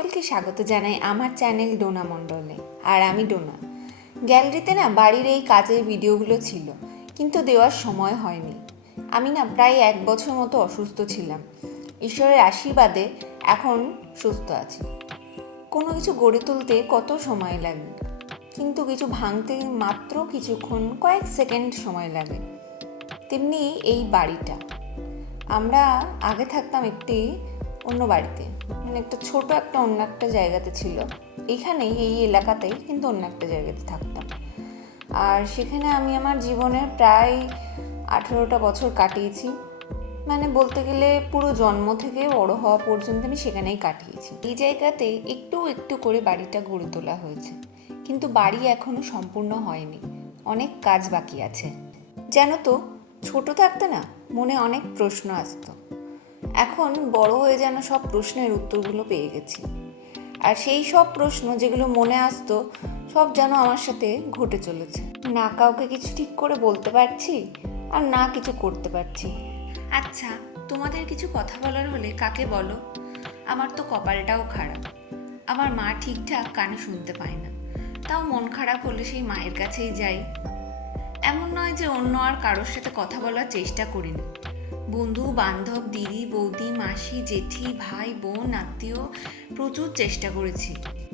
সকলকে স্বাগত জানাই আমার চ্যানেল ডোনা মণ্ডলে। আর আমি ডোনা। গ্যালারিতে না বাড়ির এই কাজের ভিডিওগুলো ছিল, কিন্তু দেওয়ার সময় হয়নি। আমি না প্রায় 1 বছর মতো অসুস্থ ছিলাম। ঈশ্বরের আশীর্বাদে এখন সুস্থ আছি। কোনো কিছু গড়ে তুলতে কত সময় লাগে, কিন্তু কিছু ভাঙতে মাত্র কিছুক্ষণ, কয়েক সেকেন্ড সময় লাগে। তেমনি এই বাড়িটা, আমরা আগে থাকতাম একটি অন্য বাড়িতে, মানে একটা ছোট একটা অন্য একটা জায়গাতে ছিল। এইখানেই এই এলাকাতেই, কিন্তু অন্য একটা জায়গাতে থাকতাম। আর সেখানে আমি আমার জীবনের প্রায় 18টা বছর কাটিয়েছি। মানে বলতে গেলে পুরো জন্ম থেকে বড় হওয়া পর্যন্ত আমি সেখানেই কাটিয়েছি। এই জায়গাতে একটু একটু করে বাড়িটা গড়ে তোলা হয়েছে, কিন্তু বাড়ি এখনো সম্পূর্ণ হয়নি, অনেক কাজ বাকি আছে। জানো তো, ছোট থাকতে না মনে অনেক প্রশ্ন আসতো। এখন বড় হয়ে যেন সব প্রশ্নের উত্তরগুলো পেয়ে গেছি। আর সেই সব প্রশ্ন যেগুলো মনে আসতো, সব যেন আমার সাথে ঘটে চলেছে। না কাউকে কিছু ঠিক করে বলতে পারছি, আর না কিছু করতে পারছি। আচ্ছা, তোমাদের কিছু কথা বলার হলে কাকে বলো? আমার তো কপালটাও খারাপ। আমার মা ঠিকঠাক কানে শুনতে পায় না, তাও মন খারাপ হলে সেই মায়ের কাছেই যাই। এমন নয় যে অন্য আর কারোর সাথে কথা বলার চেষ্টা করিনি। বন্ধু বান্ধব, দিদি বৌদি, মাসি জেঠি, ভাই বোন, আত্মীয়, প্রচুর চেষ্টা করেছি।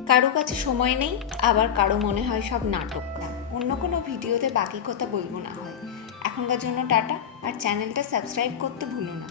কারো কাছে সময় নেই, আবার কারো মনে হয় সব নাটকটা। অন্য কোনো ভিডিওতে বাকি কথা বলবো না হয়। এখনকার জন্য টাটা, আর চ্যানেলটা সাবস্ক্রাইব করতে ভুলো না।